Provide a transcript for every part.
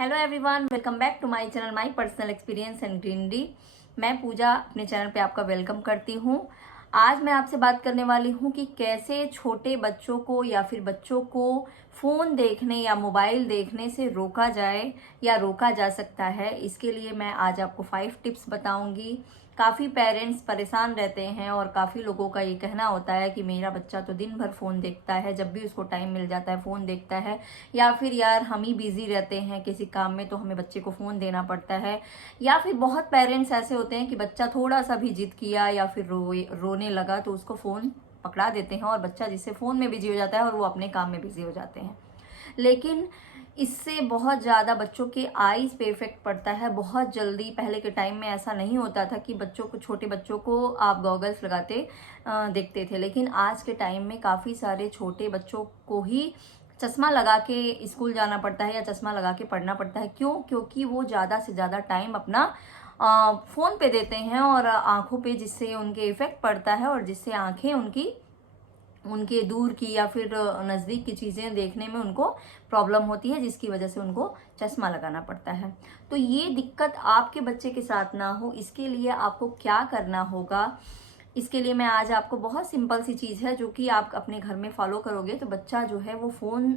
Hello everyone, welcome back to my channel my personal experience and greenery. मैं पूजा अपने channel पे आपका welcome करती हूँ। आज मैं आपसे बात करने वाली हूँ कि कैसे छोटे बच्चों को या फिर बच्चों को फ़ोन देखने या मोबाइल देखने से रोका जाए या रोका जा सकता है। इसके लिए मैं आज आपको 5 टिप्स बताऊँगी। काफ़ी पेरेंट्स परेशान रहते हैं और काफ़ी लोगों का ये कहना होता है कि मेरा बच्चा तो दिन भर फ़ोन देखता है, जब भी उसको टाइम मिल जाता है फ़ोन देखता है, या फिर यार हम ही बिजी रहते हैं किसी काम में तो हमें बच्चे को फ़ोन देना पड़ता है। या फिर बहुत पेरेंट्स ऐसे होते हैं कि बच्चा थोड़ा सा भी जिद किया या फिर रोने लगा तो उसको फ़ोन पकड़ा देते हैं और बच्चा जिससे फ़ोन में बिजी हो जाता है और वो अपने काम में बिजी हो जाते हैं। लेकिन इससे बहुत ज़्यादा बच्चों के आईज पे इफेक्ट पड़ता है बहुत जल्दी। पहले के टाइम में ऐसा नहीं होता था कि बच्चों को, छोटे बच्चों को आप गॉगल्स लगाते देखते थे, लेकिन आज के टाइम में काफ़ी सारे छोटे बच्चों को ही चश्मा लगा के स्कूल जाना पड़ता है या चश्मा लगा के पढ़ना पड़ता है। क्यों? क्योंकि वो ज़्यादा से ज़्यादा टाइम अपना फ़ोन पे देते हैं और आँखों पे जिससे उनके इफ़ेक्ट पड़ता है और जिससे आँखें उनके दूर की या फिर नज़दीक की चीज़ें देखने में उनको प्रॉब्लम होती है, जिसकी वजह से उनको चश्मा लगाना पड़ता है। तो ये दिक्कत आपके बच्चे के साथ ना हो, इसके लिए आपको क्या करना होगा, इसके लिए मैं आज आपको बहुत सिंपल सी चीज़ है जो कि आप अपने घर में फॉलो करोगे तो बच्चा जो है वो फ़ोन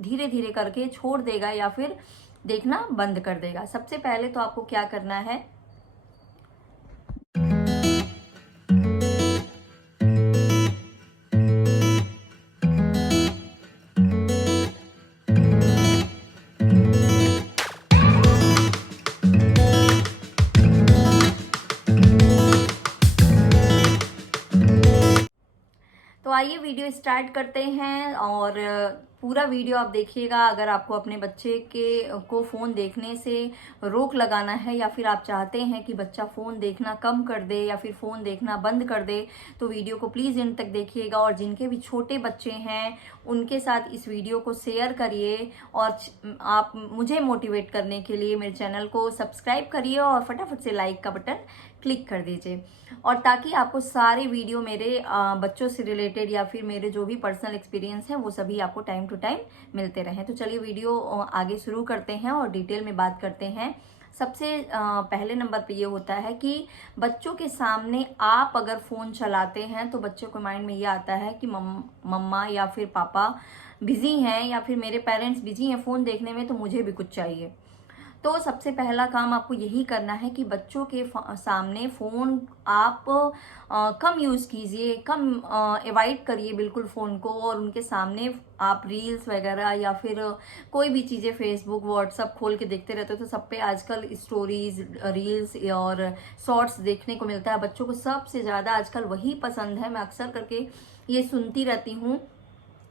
धीरे धीरे करके छोड़ देगा या फिर देखना बंद कर देगा। सबसे पहले तो आपको क्या करना है, तो आइए वीडियो स्टार्ट करते हैं और पूरा वीडियो आप देखिएगा। अगर आपको अपने बच्चे को फ़ोन देखने से रोक लगाना है या फिर आप चाहते हैं कि बच्चा फ़ोन देखना कम कर दे या फिर फ़ोन देखना बंद कर दे तो वीडियो को प्लीज़ एंड तक देखिएगा। और जिनके भी छोटे बच्चे हैं उनके साथ इस वीडियो को शेयर करिए और आप मुझे मोटिवेट करने के लिए मेरे चैनल को सब्सक्राइब करिए और फटाफट से लाइक का बटन क्लिक कर दीजिए। और ताकि आपको सारे वीडियो मेरे बच्चों से रिलेटेड या फिर मेरे जो भी पर्सनल एक्सपीरियंस हैं वो सभी आपको टाइम टू टाइम मिलते रहें। तो चलिए वीडियो आगे शुरू करते हैं और डिटेल में बात करते हैं। सबसे पहले नंबर पे ये होता है कि बच्चों के सामने आप अगर फ़ोन चलाते हैं तो बच्चों के माइंड में ये आता है कि मम्मा या फिर पापा बिजी हैं या फिर मेरे पेरेंट्स बिजी हैं फ़ोन देखने में, तो मुझे भी कुछ चाहिए। तो सबसे पहला काम आपको यही करना है कि बच्चों के सामने फ़ोन आप कम यूज़ कीजिए, कम अवॉइड करिए बिल्कुल फ़ोन को। और उनके सामने आप रील्स वगैरह या फिर कोई भी चीज़ें फेसबुक व्हाट्सअप खोल के देखते रहते हो तो सब पे आजकल स्टोरीज रील्स और शॉर्ट्स देखने को मिलता है। बच्चों को सबसे ज़्यादा आजकल वही पसंद है। मैं अक्सर करके ये सुनती रहती हूँ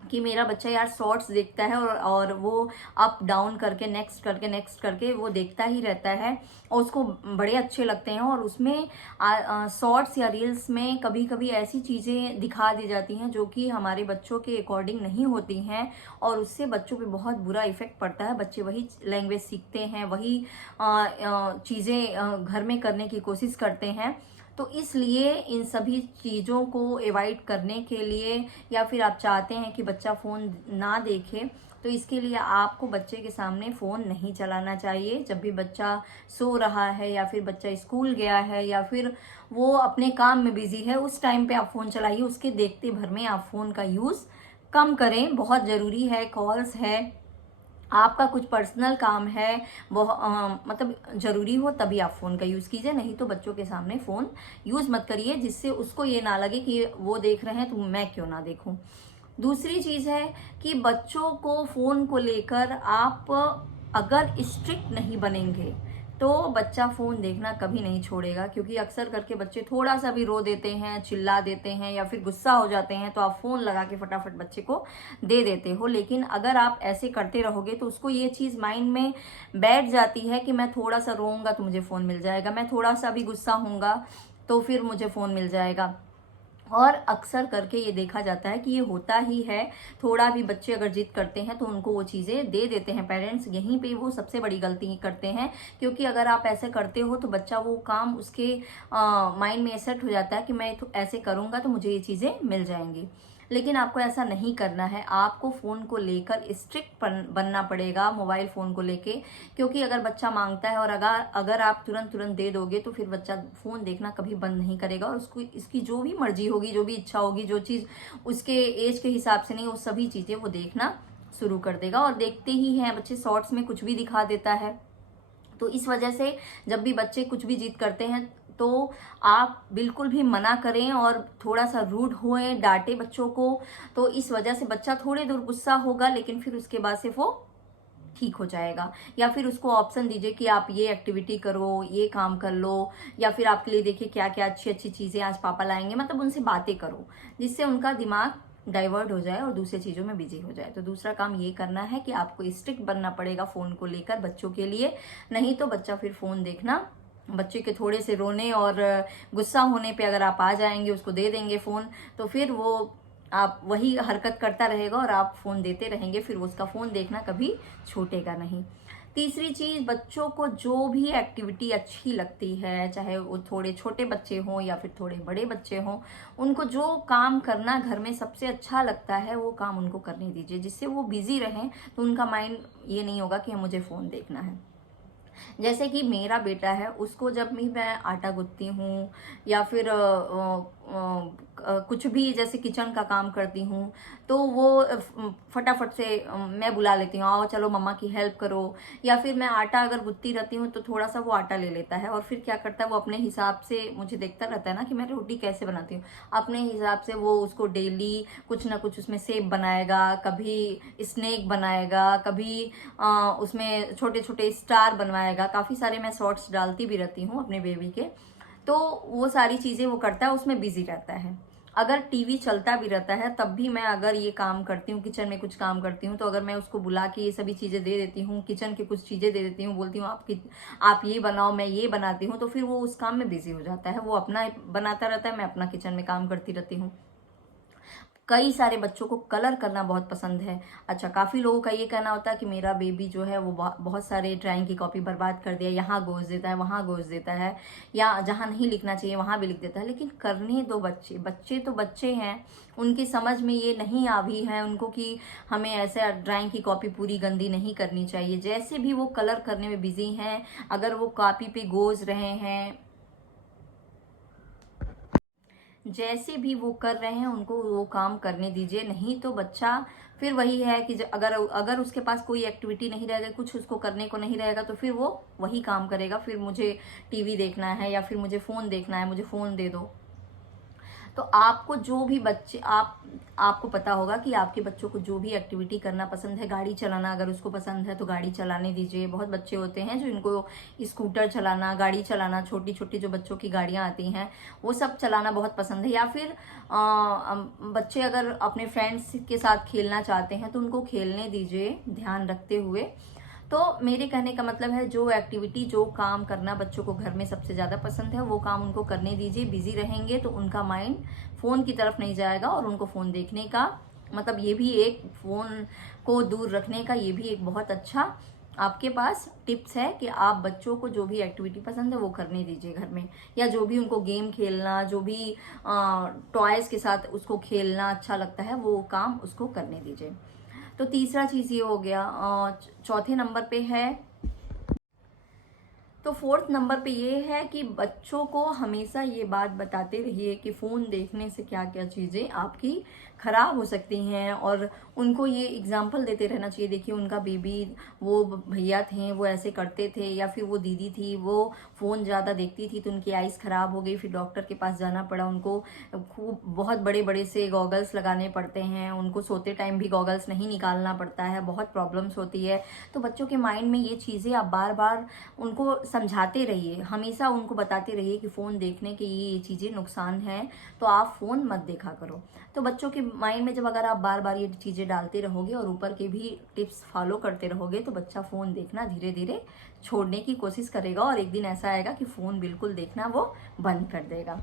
कि मेरा बच्चा यार शॉर्ट्स देखता है और वो अप डाउन करके नेक्स्ट करके वो देखता ही रहता है और उसको बड़े अच्छे लगते हैं। और उसमें शॉर्ट्स या रील्स में कभी कभी ऐसी चीज़ें दिखा दी जाती हैं जो कि हमारे बच्चों के अकॉर्डिंग नहीं होती हैं और उससे बच्चों पे बहुत बुरा इफेक्ट पड़ता है। बच्चे वही लैंग्वेज सीखते हैं, वही चीज़ें घर में करने की कोशिश करते हैं। तो इसलिए इन सभी चीज़ों को अवॉइड करने के लिए या फिर आप चाहते हैं कि बच्चा फ़ोन ना देखे तो इसके लिए आपको बच्चे के सामने फ़ोन नहीं चलाना चाहिए। जब भी बच्चा सो रहा है या फिर बच्चा स्कूल गया है या फिर वो अपने काम में बिजी है उस टाइम पे आप फ़ोन चलाइए। उसके देखते भर में आप फ़ोन का यूज़ कम करें। बहुत ज़रूरी है, कॉल्स है, आपका कुछ पर्सनल काम है, वो मतलब ज़रूरी हो तभी आप फ़ोन का यूज़ कीजिए, नहीं तो बच्चों के सामने फ़ोन यूज़ मत करिए जिससे उसको ये ना लगे कि वो देख रहे हैं तो मैं क्यों ना देखूं। दूसरी चीज़ है कि बच्चों को फ़ोन को लेकर आप अगर स्ट्रिक्ट नहीं बनेंगे तो बच्चा फ़ोन देखना कभी नहीं छोड़ेगा। क्योंकि अक्सर करके बच्चे थोड़ा सा भी रो देते हैं, चिल्ला देते हैं या फिर गुस्सा हो जाते हैं तो आप फ़ोन लगा के फटाफट बच्चे को दे देते हो। लेकिन अगर आप ऐसे करते रहोगे तो उसको ये चीज़ माइंड में बैठ जाती है कि मैं थोड़ा सा रोऊंगा तो मुझे फ़ोन मिल जाएगा, मैं थोड़ा सा भी गुस्सा होऊंगा तो फिर मुझे फ़ोन मिल जाएगा। और अक्सर करके ये देखा जाता है कि ये होता ही है। थोड़ा भी बच्चे अगर जिद करते हैं तो उनको वो चीज़ें दे देते हैं पेरेंट्स, यहीं पे वो सबसे बड़ी गलती करते हैं। क्योंकि अगर आप ऐसे करते हो तो बच्चा वो काम उसके माइंड में सेट हो जाता है कि मैं तो ऐसे करूँगा तो मुझे ये चीज़ें मिल जाएंगी। लेकिन आपको ऐसा नहीं करना है। आपको फ़ोन को लेकर स्ट्रिक्ट बनना पड़ेगा मोबाइल फ़ोन को लेके, क्योंकि अगर बच्चा मांगता है और अगर अगर आप तुरंत तुरंत दे दोगे तो फिर बच्चा फ़ोन देखना कभी बंद नहीं करेगा, और उसको इसकी जो भी मर्जी होगी, जो भी इच्छा होगी, जो चीज़ उसके एज के हिसाब से नहीं, वो सभी चीज़ें वो देखना शुरू कर देगा। और देखते ही हैं बच्चे, शॉर्ट्स में कुछ भी दिखा देता है। तो इस वजह से जब भी बच्चे कुछ भी जिद करते हैं तो आप बिल्कुल भी मना करें और थोड़ा सा रूड हुए, डांटे बच्चों को। तो इस वजह से बच्चा थोड़ी देर गुस्सा होगा, लेकिन फिर उसके बाद से वो ठीक हो जाएगा। या फिर उसको ऑप्शन दीजिए कि आप ये एक्टिविटी करो, ये काम कर लो, या फिर आपके लिए देखिए क्या क्या अच्छी अच्छी चीज़ें आज पापा लाएंगे। मतलब उनसे बातें करो जिससे उनका दिमाग डाइवर्ट हो जाए और दूसरी चीज़ों में बिजी हो जाए। तो दूसरा काम ये करना है कि आपको स्ट्रिक्ट बनना पड़ेगा फ़ोन को लेकर बच्चों के लिए, नहीं तो बच्चा फिर फ़ोन देखना, बच्चे के थोड़े से रोने और गुस्सा होने पे अगर आप आ जाएंगे, उसको दे देंगे फ़ोन, तो फिर वो आप वही हरकत करता रहेगा और आप फ़ोन देते रहेंगे, फिर उसका फ़ोन देखना कभी छूटेगा नहीं। तीसरी चीज़, बच्चों को जो भी एक्टिविटी अच्छी लगती है, चाहे वो थोड़े छोटे बच्चे हों या फिर थोड़े बड़े बच्चे हों, उनको जो काम करना घर में सबसे अच्छा लगता है वो काम उनको करने दीजिए, जिससे वो बिजी रहें। तो उनका माइंड ये नहीं होगा कि मुझे फ़ोन देखना है। जैसे कि मेरा बेटा है, उसको जब भी मैं आटा गूंथती हूँ या फिर कुछ भी जैसे किचन का काम करती हूँ, तो वो फटाफट से मैं बुला लेती हूँ, आओ चलो मम्मा की हेल्प करो। या फिर मैं आटा अगर गूंथती रहती हूँ तो थोड़ा सा वो आटा ले लेता है और फिर क्या करता है, वो अपने हिसाब से मुझे देखता रहता है ना कि मैं रोटी कैसे बनाती हूँ। अपने हिसाब से वो उसको डेली कुछ ना कुछ उसमें सेब बनाएगा, कभी स्नेक बनाएगा, कभी उसमें छोटे छोटे स्टार बनवाएगा। काफ़ी सारे मैं शॉर्ट्स डालती भी रहती हूँ अपने बेबी के, तो वो सारी चीज़ें वो करता है, उसमें बिजी रहता है। अगर टीवी चलता भी रहता है तब भी मैं अगर ये काम करती हूँ, किचन में कुछ काम करती हूँ, तो अगर मैं उसको बुला के ये सभी चीज़ें दे देती हूँ, किचन की कुछ चीज़ें दे देती हूँ, बोलती हूँ आप ये बनाओ, मैं ये बनाती हूँ, तो फिर वो उस काम में बिजी हो जाता है। वो अपना बनाता रहता है, मैं अपना किचन में काम करती रहती हूँ। कई सारे बच्चों को कलर करना बहुत पसंद है। अच्छा, काफ़ी लोगों का ये कहना होता है कि मेरा बेबी जो है वो बहुत सारे ड्राइंग की कॉपी बर्बाद कर दिया, यहाँ गोज देता है, वहाँ गोज देता है, या जहाँ नहीं लिखना चाहिए वहाँ भी लिख देता है। लेकिन करने दो, बच्चे बच्चे तो बच्चे हैं, उनकी समझ में ये नहीं आवी है उनको कि हमें ऐसे ड्राइंग की कॉपी पूरी गंदी नहीं करनी चाहिए। जैसे भी वो कलर करने में बिजी हैं, अगर वो कॉपी पे गोज रहे हैं, जैसे भी वो कर रहे हैं उनको वो काम करने दीजिए। नहीं तो बच्चा फिर वही है कि अगर अगर उसके पास कोई एक्टिविटी नहीं रहेगा, कुछ उसको करने को नहीं रहेगा, तो फिर वो वही काम करेगा, फिर मुझे टीवी देखना है या फिर मुझे फ़ोन देखना है, मुझे फ़ोन दे दो। तो आपको जो भी बच्चे आपको पता होगा कि आपके बच्चों को जो भी एक्टिविटी करना पसंद है, गाड़ी चलाना अगर उसको पसंद है तो गाड़ी चलाने दीजिए। बहुत बच्चे होते हैं जो इनको स्कूटर चलाना, गाड़ी चलाना, छोटी छोटी जो बच्चों की गाड़ियां आती हैं वो सब चलाना बहुत पसंद है। या फिर बच्चे अगर अपने फ्रेंड्स के साथ खेलना चाहते हैं तो उनको खेलने दीजिए, ध्यान रखते हुए। तो मेरे कहने का मतलब है, जो एक्टिविटी, जो काम करना बच्चों को घर में सबसे ज़्यादा पसंद है वो काम उनको करने दीजिए। बिजी रहेंगे तो उनका माइंड फ़ोन की तरफ नहीं जाएगा, और उनको फ़ोन देखने का मतलब ये भी एक, फ़ोन को दूर रखने का ये भी एक बहुत अच्छा आपके पास टिप्स है कि आप बच्चों को जो भी एक्टिविटी पसंद है वो करने दीजिए घर में, या जो भी उनको गेम खेलना, जो भी टॉयज़ के साथ उसको खेलना अच्छा लगता है वो काम उसको करने दीजिए। तो तीसरा चीज़ ये हो गया। चौथे नंबर पे है, तो फोर्थ नंबर पे ये है कि बच्चों को हमेशा ये बात बताते रहिए कि फ़ोन देखने से क्या क्या चीज़ें आपकी ख़राब हो सकती हैं, और उनको ये एग्जाम्पल देते रहना चाहिए। देखिए उनका बेबी, वो भैया थे वो ऐसे करते थे, या फिर वो दीदी थी वो फ़ोन ज़्यादा देखती थी तो उनकी आइज़ ख़राब हो गई, फिर डॉक्टर के पास जाना पड़ा उनको, खूब बहुत बड़े बड़े से गॉगल्स लगाने पड़ते हैं, उनको सोते टाइम भी गॉगल्स नहीं निकालना पड़ता है, बहुत प्रॉब्लम्स होती है। तो बच्चों के माइंड में ये चीज़ें आप बार बार उनको समझाते रहिए, हमेशा उनको बताते रहिए कि फ़ोन देखने के ये चीज़ें नुकसान हैं, तो आप फ़ोन मत देखा करो। तो बच्चों के माइंड में जब अगर आप बार बार ये चीज़ें डालते रहोगे और ऊपर के भी टिप्स फॉलो करते रहोगे, तो बच्चा फ़ोन देखना धीरे धीरे छोड़ने की कोशिश करेगा, और एक दिन ऐसा आएगा कि फ़ोन बिल्कुल देखना वो बंद कर देगा।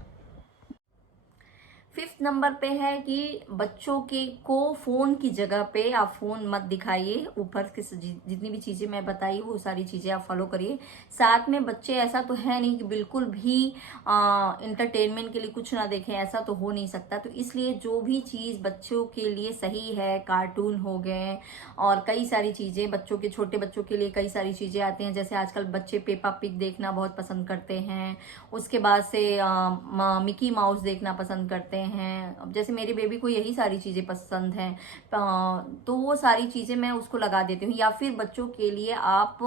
5th नंबर पे है कि बच्चों के को फ़ोन की जगह पे आप फ़ोन मत दिखाइए। ऊपर की जितनी भी चीज़ें मैं बताई वो सारी चीज़ें आप फॉलो करिए। साथ में बच्चे ऐसा तो है नहीं कि बिल्कुल भी इंटरटेनमेंट के लिए कुछ ना देखें, ऐसा तो हो नहीं सकता। तो इसलिए जो भी चीज़ बच्चों के लिए सही है, कार्टून हो गए और कई सारी चीज़ें बच्चों के, छोटे बच्चों के लिए कई सारी चीज़ें आती हैं। जैसे आजकल बच्चे पेपा पिग देखना बहुत पसंद करते हैं, उसके बाद से मिकी माउस देखना पसंद करते हैं। अब जैसे मेरी बेबी को यही सारी चीज़ें पसंद हैं, तो वो सारी चीज़ें मैं उसको लगा देती हूँ। या फिर बच्चों के लिए आप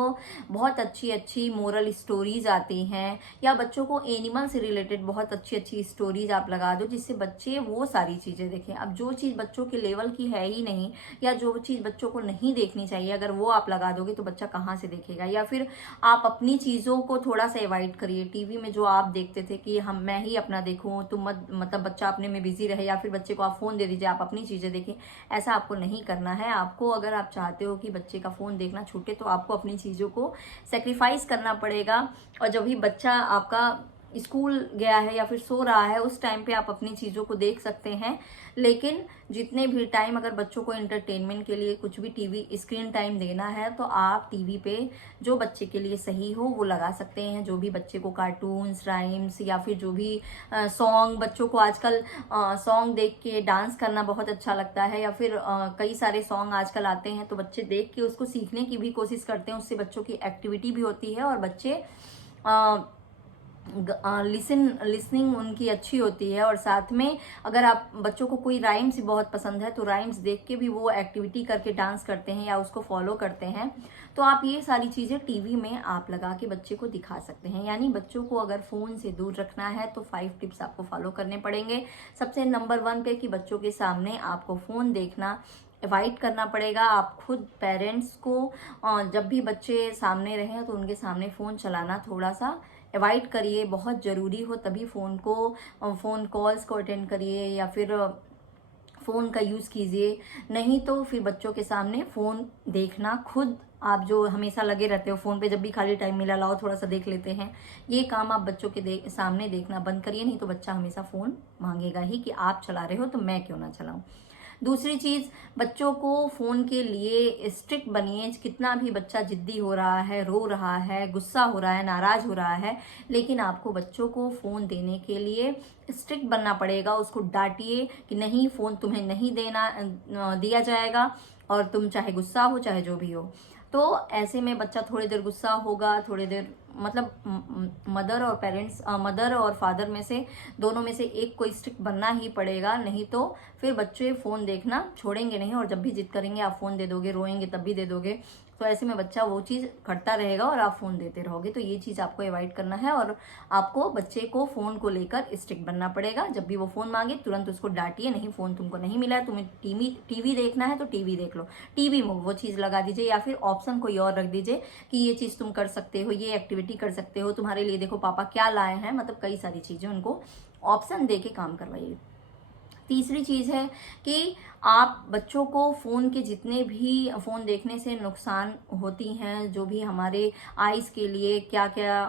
बहुत अच्छी अच्छी मोरल स्टोरीज आती हैं, या बच्चों को एनिमल से रिलेटेड बहुत अच्छी अच्छी स्टोरीज आप लगा दो, जिससे बच्चे वो सारी चीज़ें देखें। अब जो चीज़ बच्चों के लेवल की है ही नहीं, या जो चीज़ बच्चों को नहीं देखनी चाहिए, अगर वो आप लगा दोगे तो बच्चा कहाँ से देखेगा। या फिर आप अपनी चीज़ों को थोड़ा सा अवॉइड करिए। टीवी में जो आप देखते थे कि हम मैं ही अपना देखूं, तुम मत, मतलब बच्चा अपने में बिजी रहे, या फिर बच्चे को आप फ़ोन दे दीजिए, आप अपनी चीज़ें देखें, ऐसा आपको नहीं करना है। आपको, अगर आप चाहते हो कि बच्चे का फ़ोन देखना छूटे, तो आपको अपनी चीज़ों को सेक्रीफाइस करना पड़ेगा। और जब भी बच्चा आपका स्कूल गया है या फिर सो रहा है, उस टाइम पे आप अपनी चीज़ों को देख सकते हैं। लेकिन जितने भी टाइम अगर बच्चों को एंटरटेनमेंट के लिए कुछ भी टीवी स्क्रीन टाइम देना है, तो आप टीवी पे जो बच्चे के लिए सही हो वो लगा सकते हैं। जो भी बच्चे को कार्टून्स, राइम्स, या फिर जो भी सॉन्ग, बच्चों को आजकल सॉन्ग देख के डांस करना बहुत अच्छा लगता है, या फिर कई सारे सॉन्ग आजकल आते हैं, तो बच्चे देख के उसको सीखने की भी कोशिश करते हैं। उससे बच्चों की एक्टिविटी भी होती है और बच्चे लिसनिंग उनकी अच्छी होती है। और साथ में अगर आप बच्चों को कोई राइम्स बहुत पसंद है, तो राइम्स देख के भी वो एक्टिविटी करके डांस करते हैं या उसको फॉलो करते हैं। तो आप ये सारी चीज़ें टीवी में आप लगा के बच्चे को दिखा सकते हैं। यानी बच्चों को अगर फ़ोन से दूर रखना है तो 5 टिप्स आपको फॉलो करने पड़ेंगे। सबसे नंबर 1 पे कि बच्चों के सामने आपको फ़ोन देखना अवॉइड करना पड़ेगा। आप खुद पेरेंट्स को जब भी बच्चे सामने रहें तो उनके सामने फ़ोन चलाना थोड़ा सा अवॉइड करिए। बहुत ज़रूरी हो तभी फ़ोन कॉल्स को अटेंड करिए, या फिर फ़ोन का यूज़ कीजिए। नहीं तो फिर बच्चों के सामने फ़ोन देखना, खुद आप जो हमेशा लगे रहते हो फ़ोन पे, जब भी खाली टाइम मिला लाओ थोड़ा सा देख लेते हैं, ये काम आप बच्चों के सामने देखना बंद करिए। नहीं तो बच्चा हमेशा फ़ोन मांगेगा ही कि आप चला रहे हो तो मैं क्यों ना चलाऊं। दूसरी चीज़, बच्चों को फ़ोन के लिए स्ट्रिक्ट बनिए। कितना भी बच्चा जिद्दी हो रहा है, रो रहा है, गुस्सा हो रहा है, नाराज़ हो रहा है, लेकिन आपको बच्चों को फ़ोन देने के लिए स्ट्रिक्ट बनना पड़ेगा। उसको डांटिए कि नहीं, फ़ोन तुम्हें नहीं दिया जाएगा, और तुम चाहे गुस्सा हो चाहे जो भी हो। तो ऐसे में बच्चा थोड़ी देर गुस्सा होगा, थोड़ी देर, मतलब मदर और फादर में से, दोनों में से एक को स्ट्रिक्ट बनना ही पड़ेगा। नहीं तो फिर बच्चे फ़ोन देखना छोड़ेंगे नहीं, और जब भी जिद करेंगे आप फ़ोन दे दोगे, रोएंगे तब भी दे दोगे, तो ऐसे में बच्चा वो चीज़ करता रहेगा और आप फ़ोन देते रहोगे। तो ये चीज़ आपको अवॉइड करना है, और आपको बच्चे को फ़ोन को लेकर स्ट्रिक्ट बनना पड़ेगा। जब भी वो फ़ोन मांगे तुरंत उसको डांटिए, नहीं, फ़ोन तुमको नहीं मिला है, तुम्हें टीवी देखना है तो टीवी देख लो, टीवी में वो चीज़ लगा दीजिए, या फिर ऑप्शन कोई और रख दीजिए कि ये चीज़ तुम कर सकते हो, ये एक्टिविटी कर सकते हो, तुम्हारे लिए देखो पापा क्या लाए हैं। मतलब कई सारी चीज़ें उनको ऑप्शन दे के काम करवाइए। तीसरी चीज़ है कि आप बच्चों को फ़ोन के जितने भी फ़ोन देखने से नुकसान होती हैं, जो भी हमारे आइज़ के लिए क्या क्या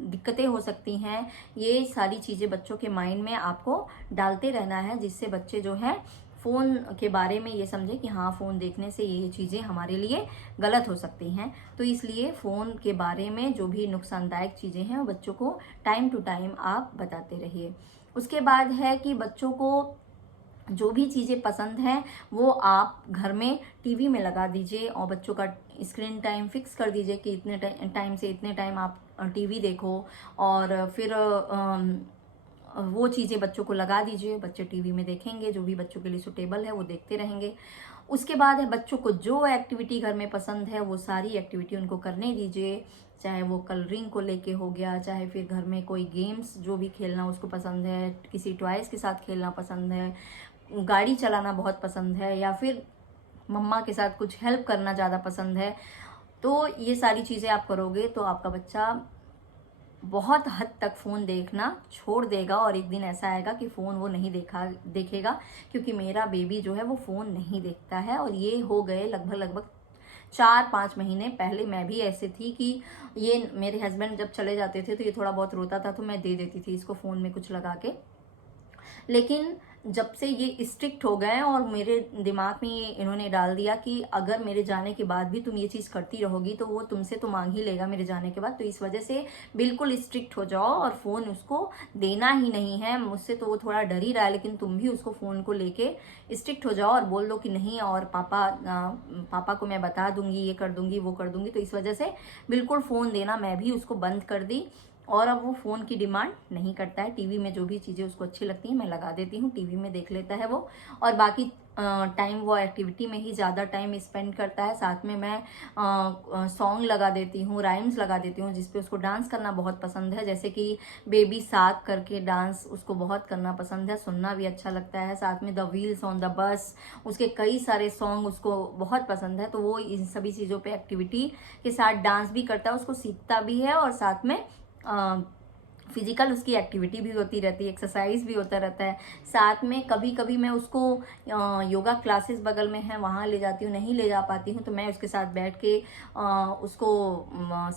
दिक्कतें हो सकती हैं, ये सारी चीज़ें बच्चों के माइंड में आपको डालते रहना है, जिससे बच्चे जो है फ़ोन के बारे में ये समझे कि हाँ, फ़ोन देखने से ये चीज़ें हमारे लिए गलत हो सकती हैं। तो इसलिए फ़ोन के बारे में जो भी नुकसानदायक चीज़ें हैं वो बच्चों को टाइम टू टाइम आप बताते रहिए। उसके बाद है कि बच्चों को जो भी चीज़ें पसंद हैं वो आप घर में टीवी में लगा दीजिए, और बच्चों का स्क्रीन टाइम फिक्स कर दीजिए कि इतने टाइम से इतने टाइम आप टीवी देखो। और फिर वो चीज़ें बच्चों को लगा दीजिए, बच्चे टीवी में देखेंगे, जो भी बच्चों के लिए सुटेबल है वो देखते रहेंगे। उसके बाद है, बच्चों को जो एक्टिविटी घर में पसंद है वो सारी एक्टिविटी उनको करने दीजिए, चाहे वो कलरिंग को लेके हो गया, चाहे फिर घर में कोई गेम्स जो भी खेलना उसको पसंद है, किसी टॉयज़ के साथ खेलना पसंद है, गाड़ी चलाना बहुत पसंद है, या फिर मम्मा के साथ कुछ हेल्प करना ज़्यादा पसंद है। तो ये सारी चीज़ें आप करोगे तो आपका बच्चा बहुत हद तक फ़ोन देखना छोड़ देगा, और एक दिन ऐसा आएगा कि फ़ोन वो नहीं देखेगा। क्योंकि मेरा बेबी जो है वो फ़ोन नहीं देखता है, और ये हो गए लगभग 4-5 महीने। पहले मैं भी ऐसे थी कि ये मेरे हस्बैंड जब चले जाते थे तो ये थोड़ा बहुत रोता था, तो मैं दे देती थी इसको फ़ोन में कुछ लगा के। लेकिन जब से ये स्ट्रिक्ट हो गए और मेरे दिमाग में ये इन्होंने डाल दिया कि अगर मेरे जाने के बाद भी तुम ये चीज़ करती रहोगी तो वो तुमसे तो मांग ही लेगा मेरे जाने के बाद। तो इस वजह से बिल्कुल स्ट्रिक्ट हो जाओ और फ़ोन उसको देना ही नहीं है। मुझसे तो वो थोड़ा डर ही रहा है, लेकिन तुम भी उसको फ़ोन को लेके स्ट्रिक्ट हो जाओ और बोल दो कि नहीं, और पापा को मैं बता दूंगी, ये कर दूंगी, वो कर दूंगी। तो इस वजह से बिल्कुल फ़ोन देना मैं भी उसको बंद कर दी और अब वो फ़ोन की डिमांड नहीं करता है। टीवी में जो भी चीज़ें उसको अच्छी लगती हैं मैं लगा देती हूँ, टीवी में देख लेता है वो, और बाकी टाइम वो एक्टिविटी में ही ज़्यादा टाइम स्पेंड करता है। साथ में मैं सॉन्ग लगा देती हूँ, राइम्स लगा देती हूँ जिसपे उसको डांस करना बहुत पसंद है, जैसे कि बेबी साग करके डांस उसको बहुत करना पसंद है, सुनना भी अच्छा लगता है। साथ में the wheels on the bus, उसके कई सारे सॉन्ग उसको बहुत पसंद है। तो वो इन सभी चीज़ों पे एक्टिविटी के साथ डांस भी करता है, उसको सीखता भी है और साथ में फिजिकल उसकी एक्टिविटी भी होती रहती है, एक्सरसाइज भी होता रहता है। साथ में कभी कभी मैं उसको योगा क्लासेस बगल में है वहाँ ले जाती हूँ, नहीं ले जा पाती हूँ तो मैं उसके साथ बैठ के उसको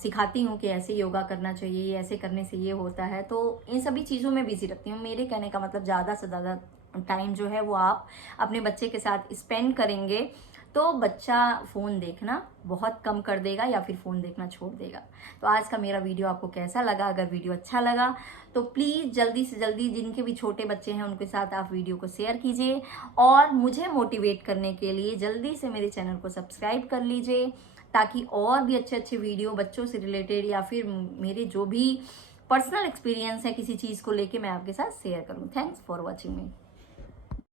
सिखाती हूँ कि ऐसे योगा करना चाहिए, ऐसे करने से ये होता है। तो इन सभी चीज़ों में बिजी रखती हूँ। मेरे कहने का मतलब ज़्यादा से ज़्यादा टाइम जो है वो आप अपने बच्चे के साथ स्पेंड करेंगे तो बच्चा फ़ोन देखना बहुत कम कर देगा या फिर फ़ोन देखना छोड़ देगा। तो आज का मेरा वीडियो आपको कैसा लगा? अगर वीडियो अच्छा लगा तो प्लीज़ जल्दी से जल्दी जिनके भी छोटे बच्चे हैं उनके साथ आप वीडियो को शेयर कीजिए और मुझे मोटिवेट करने के लिए जल्दी से मेरे चैनल को सब्सक्राइब कर लीजिए, ताकि और भी अच्छे अच्छे वीडियो बच्चों से रिलेटेड या फिर मेरे जो भी पर्सनल एक्सपीरियंस है किसी चीज़ को लेके मैं आपके साथ शेयर करूँ। Thanks for watching me.